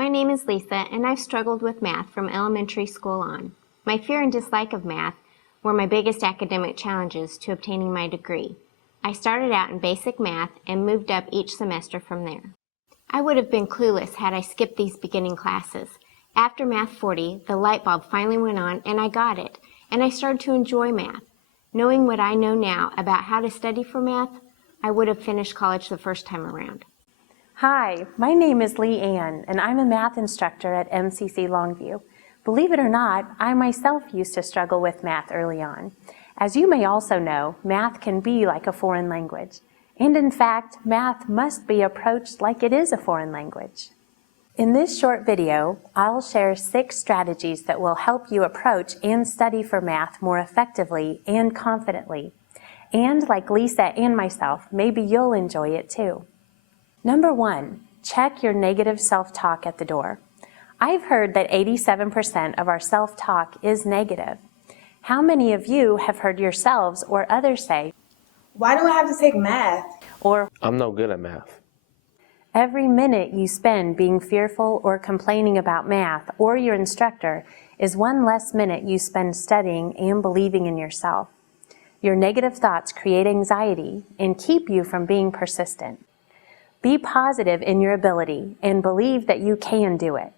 My name is Lisa, and I've struggled with math from elementary school on. My fear and dislike of math were my biggest academic challenges to obtaining my degree. I started out in basic math and moved up each semester from there. I would have been clueless had I skipped these beginning classes. After Math 40, the light bulb finally went on and I got it, and I started to enjoy math. Knowing what I know now about how to study for math, I would have finished college the first time around. Hi, my name is Lee Ann, and I'm a math instructor at MCC Longview. Believe it or not, I myself used to struggle with math early on. As you may also know, math can be like a foreign language. And in fact, math must be approached like it is a foreign language. In this short video, I'll share 6 strategies that will help you approach and study for math more effectively and confidently. And like Lisa and myself, maybe you'll enjoy it too. Number 1, check your negative self-talk at the door. I've heard that 87% of our self-talk is negative. How many of you have heard yourselves or others say, "Why do I have to take math?" Or, "I'm no good at math." Every minute you spend being fearful or complaining about math or your instructor is one less minute you spend studying and believing in yourself. Your negative thoughts create anxiety and keep you from being persistent. Be positive in your ability and believe that you can do it.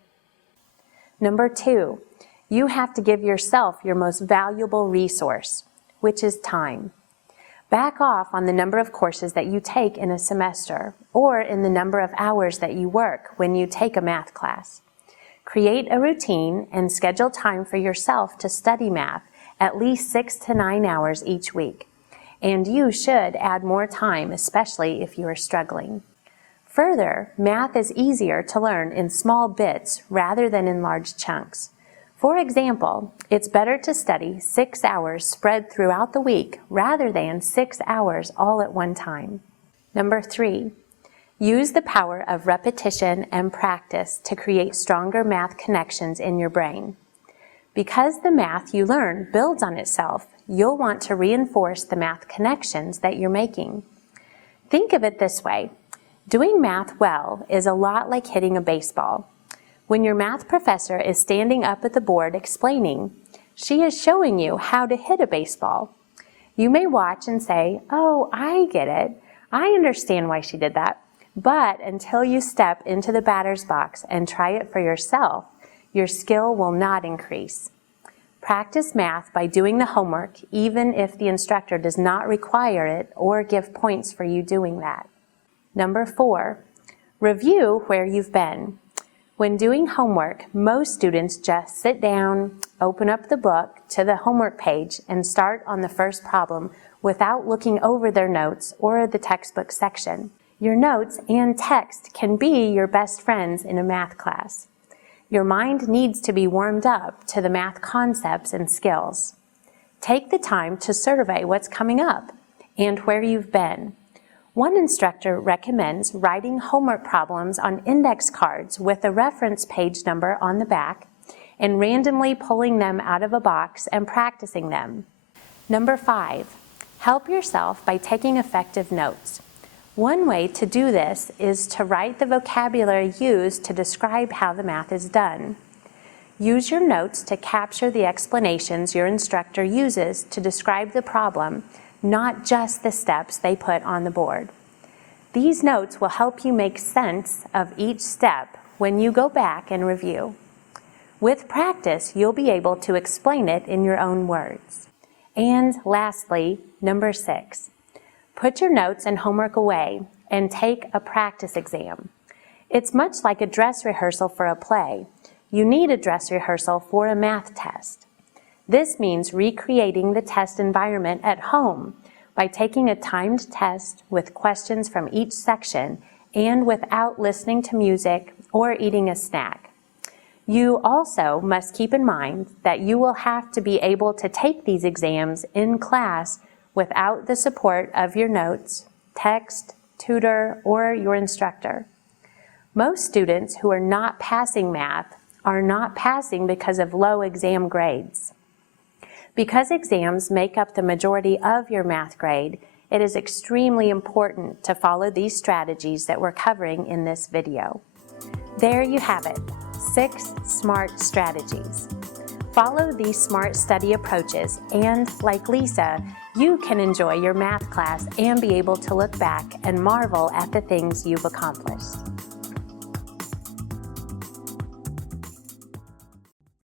Number 2, you have to give yourself your most valuable resource, which is time. Back off on the number of courses that you take in a semester or in the number of hours that you work when you take a math class. Create a routine and schedule time for yourself to study math at least 6 to 9 hours each week. And you should add more time, especially if you are struggling. Further, math is easier to learn in small bits rather than in large chunks. For example, it's better to study 6 hours spread throughout the week rather than 6 hours all at one time. Number 3, use the power of repetition and practice to create stronger math connections in your brain. Because the math you learn builds on itself, you'll want to reinforce the math connections that you're making. Think of it this way. Doing math well is a lot like hitting a baseball. When your math professor is standing up at the board explaining, she is showing you how to hit a baseball. You may watch and say, "Oh, I get it. I understand why she did that." But until you step into the batter's box and try it for yourself, your skill will not increase. Practice math by doing the homework, even if the instructor does not require it or give points for you doing that. Number 4, review where you've been. When doing homework, most students just sit down, open up the book to the homework page, and start on the first problem without looking over their notes or the textbook section. Your notes and text can be your best friends in a math class. Your mind needs to be warmed up to the math concepts and skills. Take the time to survey what's coming up and where you've been. One instructor recommends writing homework problems on index cards with a reference page number on the back and randomly pulling them out of a box and practicing them. Number 5, help yourself by taking effective notes. One way to do this is to write the vocabulary used to describe how the math is done. Use your notes to capture the explanations your instructor uses to describe the problem, not just the steps they put on the board. These notes will help you make sense of each step when you go back and review. With practice, you'll be able to explain it in your own words. And lastly, number 6, put your notes and homework away and take a practice exam. It's much like a dress rehearsal for a play. You need a dress rehearsal for a math test. This means recreating the test environment at home by taking a timed test with questions from each section and without listening to music or eating a snack. You also must keep in mind that you will have to be able to take these exams in class without the support of your notes, text, tutor, or your instructor. Most students who are not passing math are not passing because of low exam grades. Because exams make up the majority of your math grade, it is extremely important to follow these strategies that we're covering in this video. There you have it, 6 SMART strategies. Follow these SMART study approaches and, like Lisa, you can enjoy your math class and be able to look back and marvel at the things you've accomplished.